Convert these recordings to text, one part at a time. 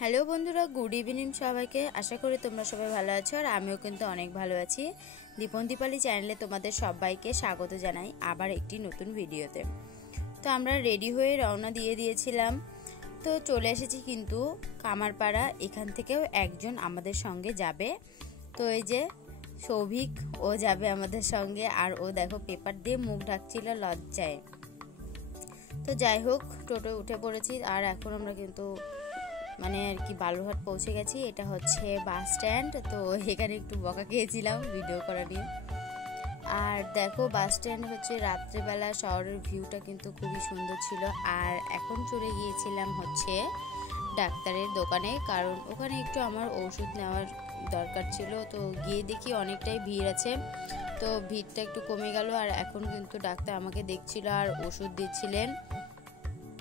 Hello বন্ধুরা, good evening সবাইকে। আশা করি তোমরা সবাই ভালো আছো আর আমিও কিন্তু অনেক ভালো আছি। দীপন দীপালি চ্যানেলে তোমাদের সবাইকে স্বাগত জানাই আবার একটি নতুন ভিডিওতে। তো আমরা রেডি হয়ে রওনা দিয়ে দিয়েছিলাম, তো চলে এসেছি কিন্তু কামারপাড়া। এখান থেকেও একজন আমাদের সঙ্গে যাবে, তো এই যে সৌভিক, ও যাবে আমাদের সঙ্গে। আর ও দেখো পেপার দিয়ে মুখ ঢাকছিল লজ্জায়। তো যাই হোক, টোটো উঠে পড়েছি আর এখন আমরা কিন্তু মানে আর কি বালুরঘাট পৌঁছে গেছি। এটা হচ্ছে বাস স্ট্যান্ড। তো এখানে একটু বকা খেয়েছিলাম ভিডিও করা নিয়ে। আর দেখো বাস স্ট্যান্ড হচ্ছে রাত্রেবেলা শহরের ভিউটা কিন্তু খুবই সুন্দর ছিল। আর এখন চলে গিয়েছিলাম হচ্ছে ডাক্তারের দোকানে, কারণ ওখানে একটু আমার ওষুধ নেওয়ার দরকার ছিল। তো গিয়ে দেখি অনেকটাই ভিড় আছে, তো ভিড়টা একটু কমে গেল। আর এখন কিন্তু ডাক্তার আমাকে দেখছিল আর ওষুধ দিচ্ছিলেন।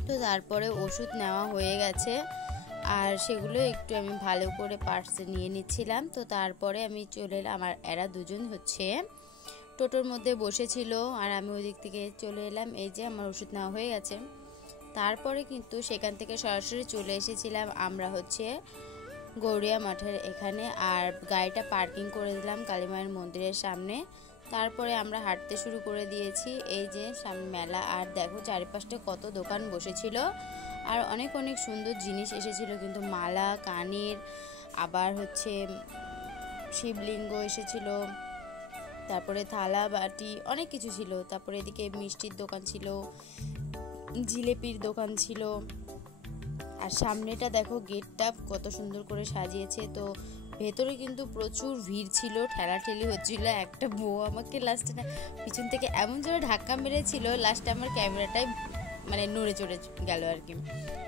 তো তারপরে ওষুধ নেওয়া হয়ে গেছে আর সেগুলো একটু আমি ভালো করে পার্সে নিয়ে নিচ্ছিলাম। তো তারপরে আমি চলে এলাম, আমার এরা দুজন হচ্ছে টোটোর মধ্যে বসেছিল আর আমি ওই দিক থেকে চলে এলাম। এই যে আমার ওষুধ নেওয়া হয়ে গেছে। তারপরে কিন্তু সেখান থেকে সরাসরি চলে এসেছিলাম আমরা হচ্ছে গৌরিয়া মাঠের এখানে, আর গাড়িটা পার্কিং করে দিলাম কালীমায়ের মন্দিরের সামনে। তারপরে আমরা হাঁটতে শুরু করে দিয়েছি। এই যে সামনে মেলা, আর দেখো চারিপাশটা কত দোকান বসেছিল আর অনেক অনেক সুন্দর জিনিস এসেছিল কিন্তু, মালা, কানের, আবার হচ্ছে শিবলিঙ্গ এসেছিল, তারপরে থালা বাটি অনেক কিছু ছিল। তারপরে এদিকে মিষ্টির দোকান ছিল, জিলেপির দোকান ছিল। আর সামনেটা দেখো গেটটা কত সুন্দর করে সাজিয়েছে। তো ভেতরে কিন্তু প্রচুর ভিড় ছিল, ঠেলাঠেলি হচ্ছিল। একটা বউ আমাকে লাস্টে না পিছন থেকে এমন জোরে ধাক্কা মেরেছিল, লাস্টে আমার ক্যামেরাটাই মানে নড়ে চড়ে গেল আর কি।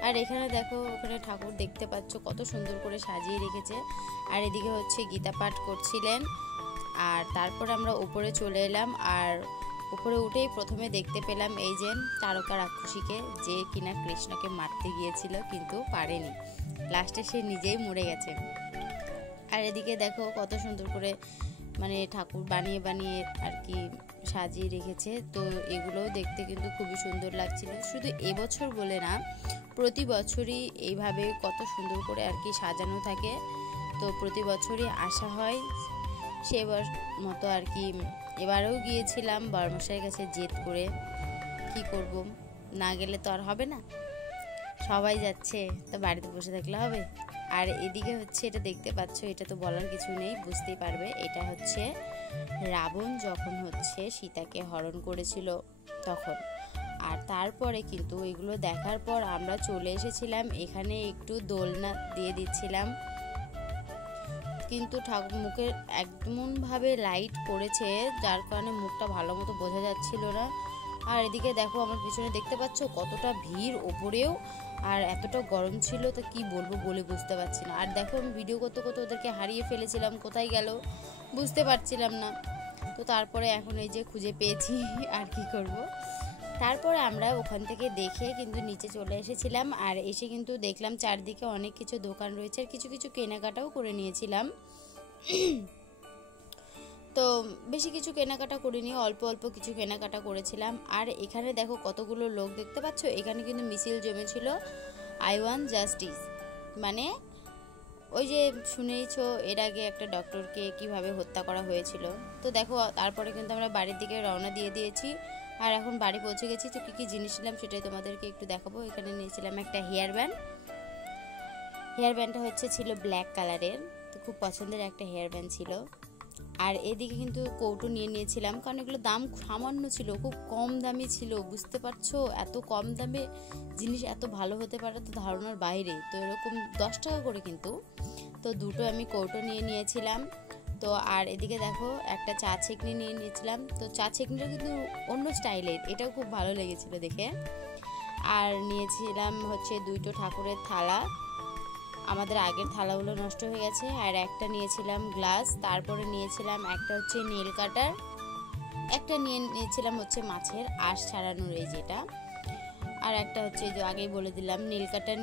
আর এখানে দেখো ওখানে ঠাকুর দেখতে পাচ্ছ কত সুন্দর করে সাজিয়ে রেখেছে। আর এদিকে হচ্ছে গীতা পাঠ করছিলেন। আর তারপর আমরা উপরে চলে এলাম, আর উপরে উঠেই প্রথমে দেখতে পেলাম এই যে তারকা রাক্ষসীকে, যে কিনা কৃষ্ণকে মারতে গিয়েছিল কিন্তু পারেনি, লাস্টে সে নিজেই মরে গেছে। আর এদিকে দেখো কত সুন্দর করে মানে ঠাকুর বানিয়ে বানিয়ে আর কি সাজিয়ে রেখেছে। তো এগুলোও দেখতে কিন্তু খুবই সুন্দর লাগছিল। শুধু এবছর বলে না, প্রতি বছরই এইভাবে কত সুন্দর করে আর কি সাজানো থাকে। তো প্রতি বছরই আসা হয় সেবার মতো আর কি। এবারেও গিয়েছিলাম বড়মশাইয়ের কাছে জেদ করে, কি করব, না গেলে তো আর হবে না, সবাই যাচ্ছে তো বাড়িতে বসে থাকলে হবে। আর এদিকে হচ্ছে এটা দেখতে পাচ্ছ, এটা তো বলার কিছু নেই, বুঝতেই পারবে। এটা হচ্ছে রাবণ যখন হচ্ছে সীতাকে হরণ করেছিল তখন। আর তারপরে কিন্তু এগুলো দেখার পর আমরা চলে এসেছিলাম এখানে, একটু দোলনা দিয়ে দিচ্ছিলাম। কিন্তু ঠাকুর মুখে একদমভাবে লাইট পড়েছে, যার কারণে মুখটা ভালো মতো বোঝা যাচ্ছিল না। আর এদিকে দেখো আমার পিছনে দেখতে পাচ্ছ কতটা ভিড় ওপরেও, আর এতটা গরম ছিল তো কি বলবো বলে বুঝতে পারছি না। আর দেখো আমি ভিডিও করতে করতে ওদেরকে হারিয়ে ফেলেছিলাম, কোথায় গেল বুঝতে পারছিলাম না। তো তারপরে এখন এই যে খুঁজে পেয়েছি আর কি করব। তারপরে আমরা ওখান থেকে দেখে কিন্তু নিচে চলে এসেছিলাম। আর এসে কিন্তু দেখলাম চারদিকে অনেক কিছু দোকান রয়েছে, আর কিছু কিছু কেনাকাটাও করে নিয়েছিলাম। তো বেশি কিছু কেনাকাটা করিনি, অল্প অল্প কিছু কেনাকাটা করেছিলাম। আর এখানে দেখো কতগুলো লোক দেখতে পাচ্ছ, এখানে কিন্তু মিছিল জমেছিল আই ওয়ান জাস্টিস, মানে ওই যে শুনেইছো এর আগে একটা ডক্টরকে কিভাবে হত্যা করা হয়েছিল। তো দেখো তারপরে কিন্তু আমরা বাড়ির দিকে রওনা দিয়ে দিয়েছি। আর এখন বাড়ি পৌঁছে গেছি। তো কী কী জিনিস নিলাম সেটাই তোমাদেরকে একটু দেখাবো। এখানে নিয়েছিলাম একটা হেয়ার ব্যান্ডটা হচ্ছে ছিল ব্ল্যাক কালারের, তো খুব পছন্দের একটা হেয়ার ব্যান্ড ছিল। আর এদিকে কিন্তু কৌটো নিয়ে নিয়েছিলাম, কারণ এগুলো দাম সামান্য ছিল, খুব কম দামে ছিল। বুঝতে পারছো, এত কম দামে জিনিস এত ভালো হতে পারে তো ধারণার বাইরে। তো এরকম 10 টাকা করে কিন্তু। তো দুটো আমি কৌটো নিয়ে নিয়েছিলাম। তো আর এদিকে দেখো একটা চা ছেঁকনি নিয়ে নিয়েছিলাম। তো চা ছেঁকনিটা কিন্তু অন্য স্টাইলের, এটাও খুব ভালো লেগেছিল দেখে। আর নিয়েছিলাম হচ্ছে দুটো ঠাকুরের থালা, আমাদের আগের থালাগুলো নষ্ট হয়ে গেছে। আর একটা নিয়েছিলাম গ্লাস, তারপরে নিয়েছিলাম একটা হচ্ছে নেল কাটার, একটা নিয়েছিলাম হচ্ছে মাছের আঁশ ছাড়ানোর এই যেটা, আর একটা হচ্ছে যে আগেই বলে দিলাম নেল কাটার